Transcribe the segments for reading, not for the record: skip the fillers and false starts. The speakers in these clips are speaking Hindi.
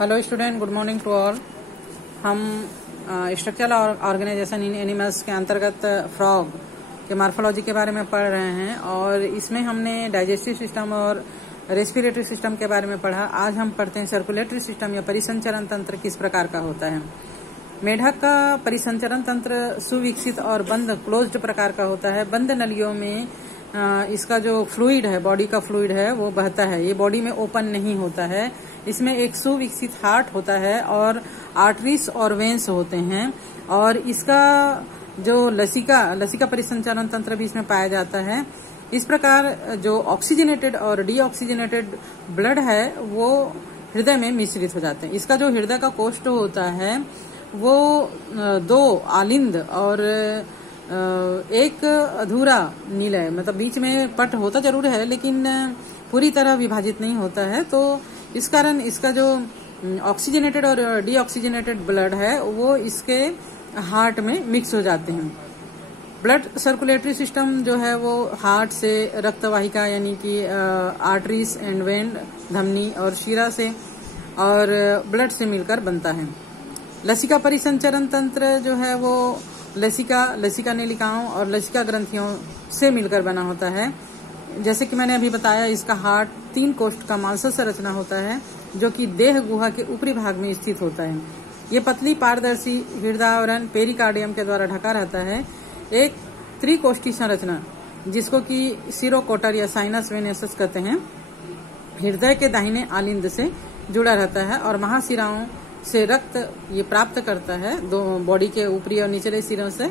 Hello student, good morning to all. हम स्ट्रक्चरल ऑर्गेनाइजेशन इन एनिमल्स के अंतर्गत फ्रॉग के मार्फोलॉजी के बारे में पढ़ रहे हैं और इसमें हमने डाइजेस्टिव सिस्टम और रेस्पिरेटरी सिस्टम के बारे में पढ़ा। आज हम पढ़ते हैं सर्कुलेटरी सिस्टम या परिसंचरण तंत्र किस प्रकार का होता है। मेढक का परिसंचरण तंत्र सुविकसित और बंद क्लोज्ड प्रकार का होता है। बंद नलियों में इसका जो फ्लूइड है, बॉडी का फ्लूइड है, वो बहता है। ये बॉडी में ओपन नहीं होता है। इसमें एक सुविकसित हार्ट होता है और आर्टरीज और वेन्स होते हैं और इसका जो लसिका परिसंचरण तंत्र भी इसमें पाया जाता है। इस प्रकार जो ऑक्सीजनेटेड और डीऑक्सीजनेटेड ब्लड है वो हृदय में मिश्रित हो जाते हैं। इसका जो हृदय का कोष्ठ होता है वो दो आलिंद और एक अधूरा नीलय, मतलब बीच में पट होता जरूर है लेकिन पूरी तरह विभाजित नहीं होता है। तो इस कारण इसका जो ऑक्सीजनेटेड और डीऑक्सीजनेटेड ब्लड है वो इसके हार्ट में मिक्स हो जाते हैं। ब्लड सर्कुलेटरी सिस्टम जो है वो हार्ट से रक्तवाहिका यानी कि आर्टरीज एंड वेन, धमनी और शिरा से और ब्लड से मिलकर बनता है। लसिका परिसंचरण तंत्र जो है वो लसिका नलिकाओं और लसिका ग्रंथियों से मिलकर बना होता है। जैसे कि मैंने अभी बताया, इसका हार्ट 3 कोष्ठ का मांसल संरचना होता है जो कि देह गुहा के ऊपरी भाग में स्थित होता है। ये पतली पारदर्शी हृदय आवरण पेरिकार्डियम के द्वारा ढका रहता है। एक त्रिकोष्ठी संरचना जिसको कि सिरोकोटर या साइनस वेनेसस कहते हैं, हृदय के दाहिने आलिंद से जुड़ा रहता है और महाशिराओं से रक्त ये प्राप्त करता है, दो बॉडी के ऊपरी और निचले सिरों से।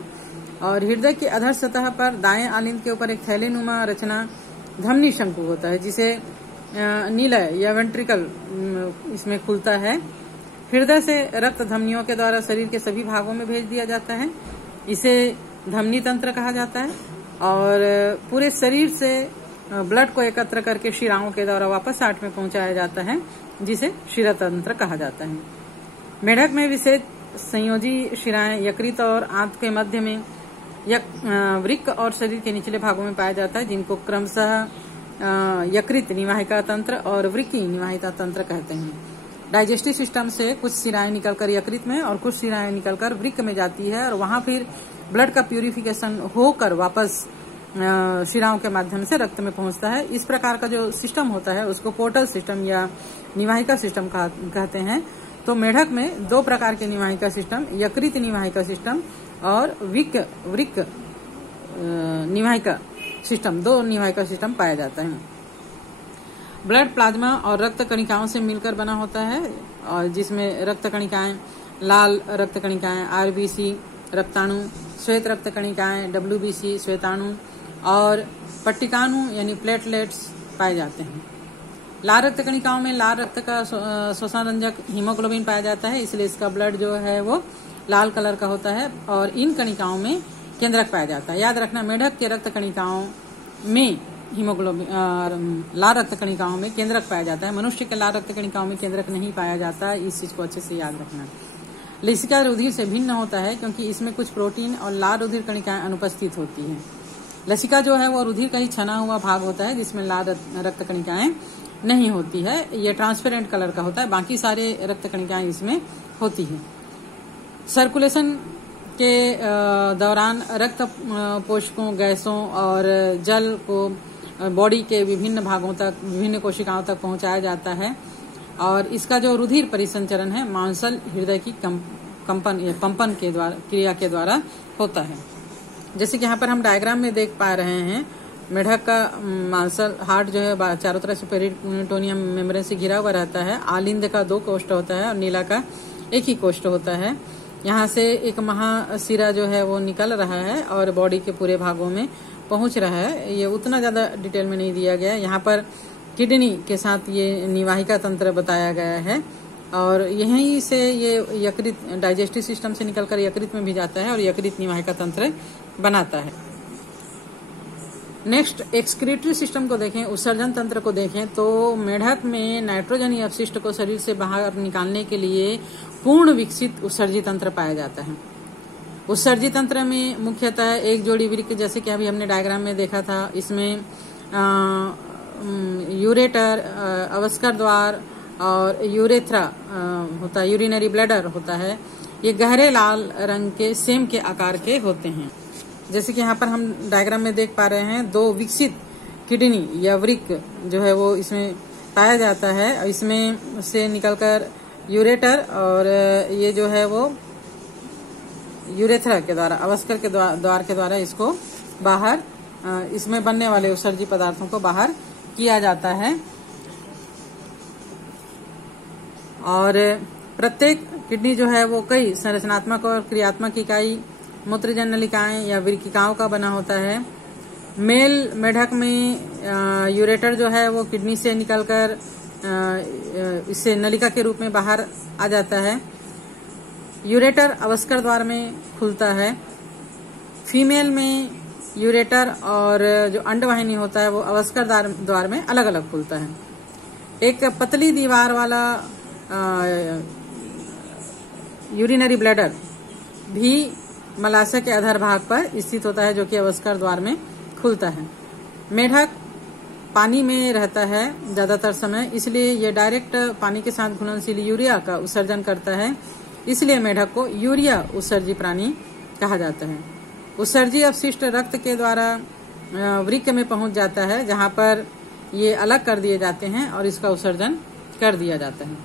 और हृदय की अधर सतह पर दाएं आलिंद के ऊपर एक थैलेनुमा रचना धमनी शंकु होता है जिसे नीलय या वेंट्रिकल इसमें खुलता है। हृदय से रक्त धमनियों के द्वारा शरीर के सभी भागों में भेज दिया जाता है। इसे धमनी तंत्र कहा जाता है और पूरे शरीर से ब्लड को एकत्र करके शिराओं के द्वारा वापस हार्ट में पहुंचाया जाता है जिसे शिरा तंत्र कहा जाता है। मेढक में विशेष संयोजी शिराएं यकृत और आंत के मध्य में वृक्क और शरीर के निचले भागों में पाया जाता है, जिनको क्रमशः यकृत निवाहिका तंत्र और वृक्की निवाहिका तंत्र कहते हैं। डाइजेस्टिव सिस्टम से कुछ शिराएं निकलकर यकृत में और कुछ शिराएं निकलकर वृक्क में जाती है और वहां फिर ब्लड का प्यूरिफिकेशन होकर वापस शिराओं के माध्यम से रक्त में पहुंचता है। इस प्रकार का जो सिस्टम होता है उसको पोर्टल सिस्टम या निवाहिका सिस्टम कहते हैं। तो मेढक में 2 प्रकार के निवाहिका सिस्टम, यकृत निवाहिका सिस्टम और वृक्क निवाहिका सिस्टम, 2 निवाहिका सिस्टम पाया जाता है। ब्लड प्लाज्मा और रक्त कणिकाओं से मिलकर बना होता है और जिसमें रक्त कणिकाएं, लाल रक्त कणिकाएं आरबीसी रक्ताणु, श्वेत रक्त कणिकाएं डब्ल्यूबीसी श्वेताणु और पट्टिकाणु यानी प्लेटलेट्स पाए जाते हैं। लाल रक्त कणिकाओं में लाल रक्त का श्वसनरंजक हीमोग्लोबिन पाया जाता है, इसलिए इसका ब्लड जो है वो लाल कलर का होता है और इन कणिकाओं में केंद्रक पाया जाता है। याद रखना, मेढक के रक्त कणिकाओं में हीमोग्लोबिन, लाल रक्त कणिकाओं में केंद्रक पाया जाता है। मनुष्य के लाल रक्त कणिकाओं में केंद्रक नहीं पाया जाता, इस चीज को अच्छे से याद रखना। लसिका रुधिर से भिन्न होता है क्योंकि इसमें कुछ प्रोटीन और लाल रुधिर कणिकाएं अनुपस्थित होती हैं। लसिका जो है वो रुधिर का ही छना हुआ भाग होता है जिसमें लाल रक्त कणिकाएं नहीं होती है। ये ट्रांसपेरेंट कलर का होता है, बाकी सारे रक्त कणिकाएं इसमें होती है। सर्कुलेशन के दौरान रक्त पोषकों, गैसों और जल को बॉडी के विभिन्न भागों तक, विभिन्न कोशिकाओं तक पहुंचाया जाता है और इसका जो रुधिर परिसंचरण है मांसल हृदय की कंपन के द्वारा, क्रिया के द्वारा होता है। जैसे कि यहाँ पर हम डायग्राम में देख पा रहे हैं, मेढक का मांसल हार्ट जो है चारों तरफ से पेरिटोनियम मेम्ब्रेन से घिरा हुआ रहता है। आलिंद का 2 कोष्ठ होता है और नीला का 1 ही कोष्ठ होता है। यहाँ से एक महाशिरा जो है वो निकल रहा है और बॉडी के पूरे भागों में पहुंच रहा है। ये उतना ज्यादा डिटेल में नहीं दिया गया है। यहाँ पर किडनी के साथ ये निवाहिका तंत्र बताया गया है और यहीं से ये यकृत डाइजेस्टिव सिस्टम से निकलकर यकृत में भी जाता है और यकृत निवाहिका तंत्र बनाता है। नेक्स्ट एक्सक्रीटरी सिस्टम को देखें, उत्सर्जन तंत्र को देखें तो मेढक में नाइट्रोजन अपशिष्ट को शरीर से बाहर निकालने के लिए पूर्ण विकसित उत्सर्जी तंत्र पाया जाता है। उत्सर्जी तंत्र में मुख्यतः एक जोड़ी वृक्क, जैसे कि अभी हमने डायग्राम में देखा था, इसमें यूरेटर, अवस्कर द्वार, और यूरेथ्रा होता है, यूरिनरी ब्लैडर होता है। ये गहरे लाल रंग के सेम के आकार के होते हैं। जैसे कि यहाँ पर हम डायग्राम में देख पा रहे हैं, 2 विकसित किडनी या वृक्क जो है वो इसमें पाया जाता है। इसमें से निकलकर यूरेटर और ये जो है वो यूरेथ्रा के द्वारा, अवस्कर के द्वार के द्वारा इसको बाहर, इसमें बनने वाले उत्सर्जी पदार्थों को बाहर किया जाता है। और प्रत्येक किडनी जो है वो कई संरचनात्मक और क्रियात्मक इकाई, मूत्रजन नलिकाएं या वृक्किकाओं का बना होता है। मेल मेढक में यूरेटर जो है वो किडनी से निकलकर इससे नलिका के रूप में बाहर आ जाता है। यूरेटर अवस्कर द्वार में खुलता है। फीमेल में यूरेटर और जो अंडवाहिनी होता है वो अवस्कर द्वार में अलग अलग खुलता है। एक पतली दीवार वाला यूरिनरी ब्लैडर भी मलाशय के अधर भाग पर स्थित होता है, जो कि अवस्कर द्वार में खुलता है। मेढक पानी में रहता है ज्यादातर समय, इसलिए यह डायरेक्ट पानी के साथ घुलनशील यूरिया का उत्सर्जन करता है। इसलिए मेढक को यूरिया उत्सर्जी प्राणी कहा जाता है। उत्सर्जी अपशिष्ट रक्त के द्वारा वृक्क में पहुंच जाता है, जहां पर ये अलग कर दिए जाते हैं और इसका उत्सर्जन कर दिया जाता है।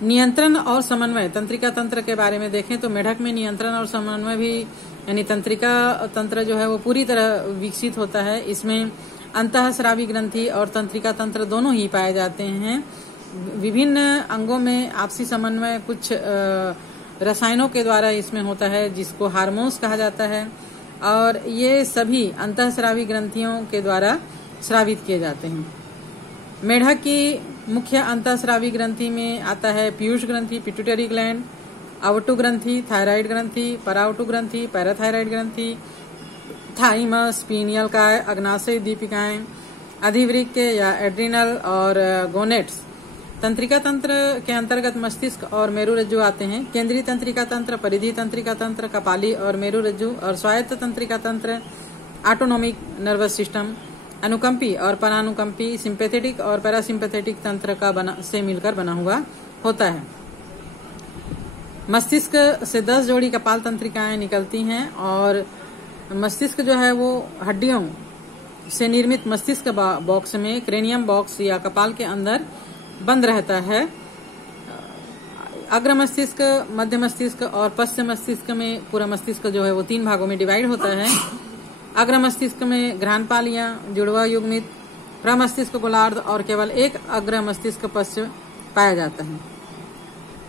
नियंत्रण और समन्वय, तंत्रिका तंत्र के बारे में देखें तो मेढक में नियंत्रण और समन्वय भी, यानी तंत्रिका तंत्र जो है वो पूरी तरह विकसित होता है। इसमें अंतःस्रावी ग्रंथि और तंत्रिका तंत्र दोनों ही पाए जाते हैं। विभिन्न अंगों में आपसी समन्वय कुछ रसायनों के द्वारा इसमें होता है, जिसको हार्मोन्स कहा जाता है, और ये सभी अंतःस्रावी ग्रंथियों के द्वारा स्रावित किए जाते हैं। मेढक की मुख्य अंतःस्रावी ग्रंथि में आता है पीयूष ग्रंथि, पिट्यूटरी ग्लैंड, अवटु ग्रंथि, थायराइड ग्रंथि, परावटु ग्रंथि, पैराथायराइड ग्रंथि, थाइमस, पीनियल काय, अग्नाशय दीपिकाएं, अधिवृक्क या एड्रिनल और गोनेट्स। तंत्रिका तंत्र के अंतर्गत मस्तिष्क और मेरुरज्जु आते हैं। केंद्रीय तंत्रिका तंत्र, परिधि तंत्रिका तंत्र, कपाली और मेरुरज्जु, और स्वायत्त तंत्रिका तंत्र, ऑटोनॉमिक नर्वस सिस्टम, अनुकंपी और परानुकंपी, सिंपैथेटिक और पैरासिम्पैथेटिक तंत्र का से मिलकर बना हुआ होता है। मस्तिष्क से 10 जोड़ी कपाल तंत्रिकाएं निकलती हैं, और मस्तिष्क जो है वो हड्डियों से निर्मित मस्तिष्क बॉक्स में, क्रेनियम बॉक्स या कपाल के अंदर बंद रहता है। अग्र मस्तिष्क, मध्य मस्तिष्क और पश्चिम मस्तिष्क में पूरा मस्तिष्क जो है वो 3 भागों में डिवाइड होता है। अग्र मस्तिष्क में घ्राणपालियां, जुड़वा युग्मित, प्रमस्तिष्क गोलार्ध और केवल एक अग्र मस्तिष्क पश्च पाया जाता है।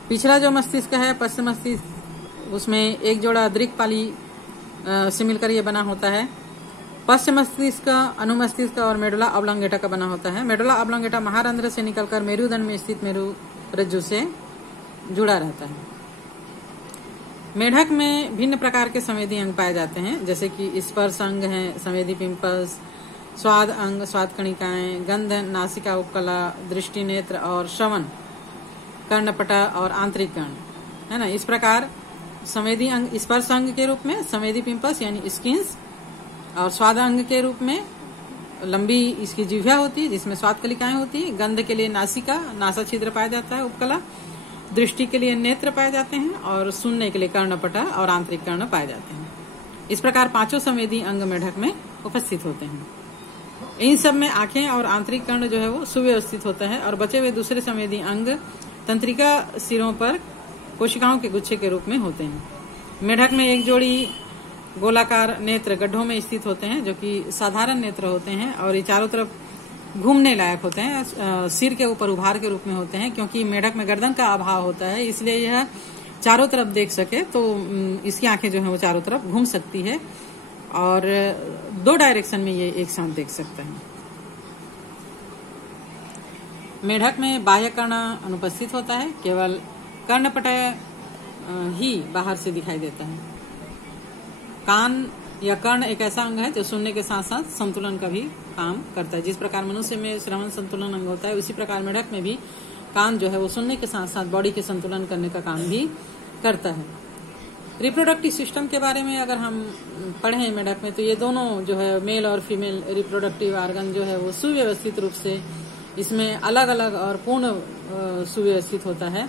पिछला जो मस्तिष्क है, पश्चिम मस्तिष्क, उसमें एक जोड़ा दृक्पाली से मिलकर ये बना होता है। पश्चिम मस्तिष्क अनुमस्तिष्क और मेडुला ऑब्लोंगेटा का बना होता है। मेडुला ऑब्लोंगेटा महारंध्र से निकलकर मेरुदंड में स्थित मेरुरज्जु से जुड़ा रहता है। मेढक में भिन्न प्रकार के संवेदी अंग पाए जाते हैं, जैसे कि स्पर्श अंग है, संवेदी पिंपल्स, स्वाद अंग, स्वाद कणिकाएं, गंध, नासिका उपकला, दृष्टि नेत्र और श्रवण, कर्णपटा और आंतरिक कर्ण, है ना। इस प्रकार संवेदी अंग स्पर्श अंग के रूप में संवेदी पिंपल्स यानी स्किन्स, और स्वाद अंग के रूप में लंबी इसकी जिह्वा होती है जिसमें स्वाद कलिकाएं होती है। गंध के लिए नासिका, नासा छिद्र पाया जाता है, उपकला। दृष्टि के लिए नेत्र पाए जाते हैं, और सुनने के लिए कर्णपटा और आंतरिक कर्ण पाए जाते हैं। इस प्रकार 5 संवेदी अंग मेढक में उपस्थित होते हैं। इन सब में आंखें और आंतरिक कर्ण जो है वो सुव्यवस्थित होता है, और बचे हुए दूसरे संवेदी अंग तंत्रिका सिरों पर कोशिकाओं के गुच्छे के रूप में होते हैं। मेढक में एक जोड़ी गोलाकार नेत्र गड्ढों में स्थित होते हैं, जो कि साधारण नेत्र होते हैं, और ये चारों तरफ घूमने लायक होते हैं, सिर के ऊपर उभार के रूप में होते हैं। क्योंकि मेढक में गर्दन का अभाव होता है, इसलिए यह चारों तरफ देख सके, तो इसकी आंखें जो है वो चारों तरफ घूम सकती है, और 2 डायरेक्शन में ये एक साथ देख सकता है। मेढक में बाह्य कर्ण अनुपस्थित होता है, केवल कर्णपटय ही बाहर से दिखाई देता है। कान या कर्ण एक ऐसा अंग है जो सुनने के साथ साथ संतुलन का भी काम करता है। जिस प्रकार मनुष्य में श्रवण संतुलन अंग होता है, उसी प्रकार मेढक में भी कान जो है वो सुनने के साथ साथ बॉडी के संतुलन करने का काम भी करता है। रिप्रोडक्टिव सिस्टम के बारे में अगर हम पढ़ें मेढक में, तो ये दोनों जो है मेल और फीमेल रिप्रोडक्टिव ऑर्गन जो है वो सुव्यवस्थित रूप से इसमें अलग अलग और पूर्ण सुव्यवस्थित होता है।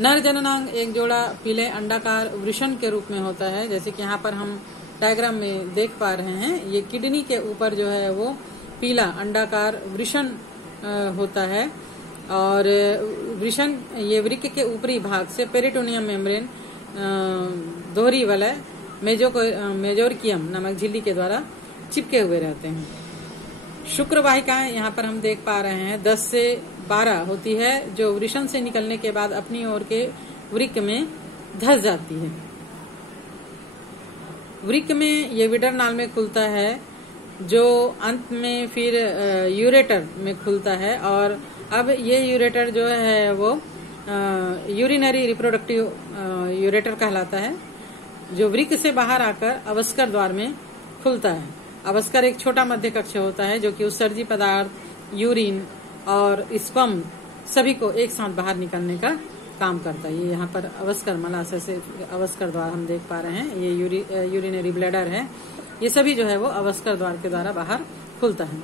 नर जननांग एक जोड़ा पीले अंडाकार वृषण के रूप में होता है, जैसे कि यहाँ पर हम डायग्राम में देख पा रहे हैं। ये किडनी के ऊपर जो है वो पीला अंडाकार वृषण होता है और वृषण ये वृक्क के ऊपरी भाग से पेरिटोनियम मेम्ब्रेन दोहरी वलय मेजोरकियम नामक झिल्ली के द्वारा चिपके हुए रहते हैं। शुक्र वाहिकाएं यहाँ पर हम देख पा रहे हैं 10 से 12 होती है, जो वृषण से निकलने के बाद अपनी ओर के वृक्क में धंस जाती है। वृक्क में ये विडर नाल में खुलता है, जो अंत में फिर यूरेटर में खुलता है और अब ये यूरेटर जो है वो यूरिनरी रिप्रोडक्टिव यूरेटर कहलाता है, जो वृक्क से बाहर आकर अवस्कर द्वार में खुलता है। अवस्कर एक छोटा मध्य कक्ष होता है जो कि उत्सर्जी पदार्थ, यूरिन और स्पर्म सभी को एक साथ बाहर निकलने का काम करता है। ये यहाँ पर अवस्कर मलाशय से अवस्कर द्वार हम देख पा रहे हैं, ये यूरिनरी ब्लैडर है। ये सभी जो है वो अवस्कर द्वार के द्वारा बाहर खुलता है।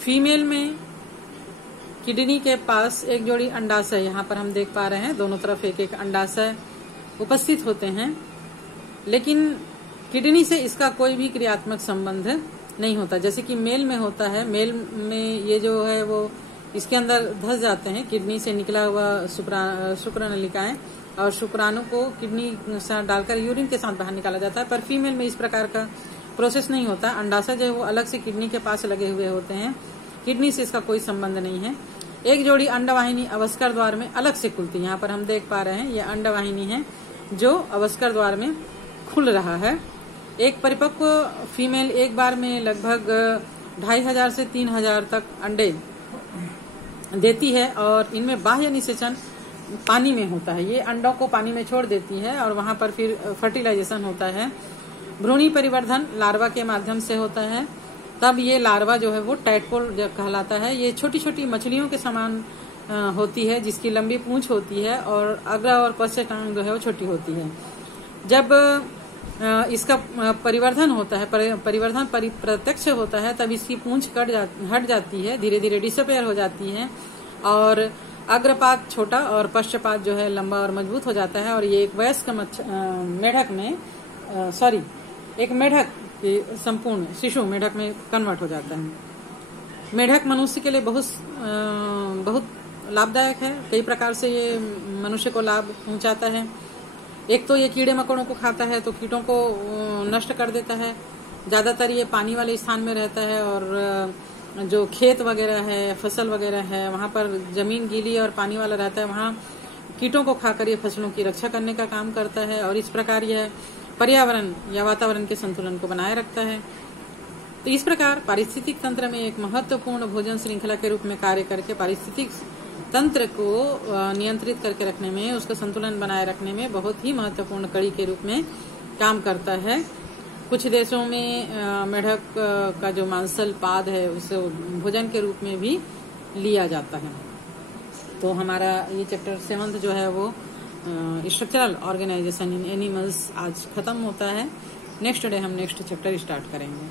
फीमेल में किडनी के पास एक जोड़ी अंडाशय यहाँ पर हम देख पा रहे हैं, दोनों तरफ एक एक अंडाशय उपस्थित होते हैं, लेकिन किडनी से इसका कोई भी क्रियात्मक संबंध नहीं होता, जैसे कि मेल में होता है। मेल में ये जो है वो इसके अंदर धंस जाते हैं किडनी से निकला हुआ शुक्राणुलिकाएं और शुक्राणु को किडनी से डालकर यूरिन के साथ बाहर निकाला जाता है। पर फीमेल में इस प्रकार का प्रोसेस नहीं होता। अंडाशय जो है वो अलग से किडनी के पास लगे हुए होते हैं, किडनी से इसका कोई संबंध नहीं है। एक जोड़ी अंडवाहिनी अवस्कर द्वार में अलग से खुलती है। यहाँ पर हम देख पा रहे हैं ये अंडवाहिनी है जो अवस्कर द्वार में खुल रहा है। एक परिपक्व फीमेल एक बार में लगभग 2500 से 3000 तक अंडे देती है और इनमें बाह्य निषेचन पानी में होता है। ये अंडों को पानी में छोड़ देती है और वहां पर फिर फर्टिलाइजेशन होता है। भ्रूणी परिवर्धन लार्वा के माध्यम से होता है। तब ये लार्वा जो है वो टैडपोल कहलाता है। ये छोटी छोटी मछलियों के समान होती है, जिसकी लंबी पूंछ होती है और अग्र और पश्च टांग जो है वो छोटी होती है। जब इसका परिवर्धन होता है, परिवर्धन प्रत्यक्ष होता है, तब इसकी पूंछ हट जाती है, धीरे धीरे डिसअपेयर हो जाती है और अग्रपाद छोटा और पश्चपाद जो है लंबा और मजबूत हो जाता है और ये एक वयस्क मेढक में एक मेढक के संपूर्ण शिशु मेढक में कन्वर्ट हो जाता है। मेढक मनुष्य के लिए बहुत लाभदायक है। कई प्रकार से ये मनुष्य को लाभ पहुंचाता है। एक तो ये कीड़े मकोड़ों को खाता है, तो कीटों को नष्ट कर देता है। ज्यादातर ये पानी वाले स्थान में रहता है और जो खेत वगैरह है, फसल वगैरह है, वहां पर जमीन गीली और पानी वाला रहता है, वहां कीटों को खाकर ये फसलों की रक्षा करने का काम करता है और इस प्रकार यह पर्यावरण या वातावरण के संतुलन को बनाए रखता है। तो इस प्रकार पारिस्थितिक तंत्र में एक महत्वपूर्ण भोजन श्रृंखला के रूप में कार्य करके पारिस्थितिक तंत्र को नियंत्रित करके रखने में, उसका संतुलन बनाए रखने में बहुत ही महत्वपूर्ण कड़ी के रूप में काम करता है। कुछ देशों में मेढक का जो मांसल पाद है उसे भोजन के रूप में भी लिया जाता है। तो हमारा ये चैप्टर 7 जो है वो स्ट्रक्चरल ऑर्गेनाइजेशन इन एनिमल्स आज खत्म होता है। नेक्स्ट डे हम नेक्स्ट चैप्टर स्टार्ट करेंगे।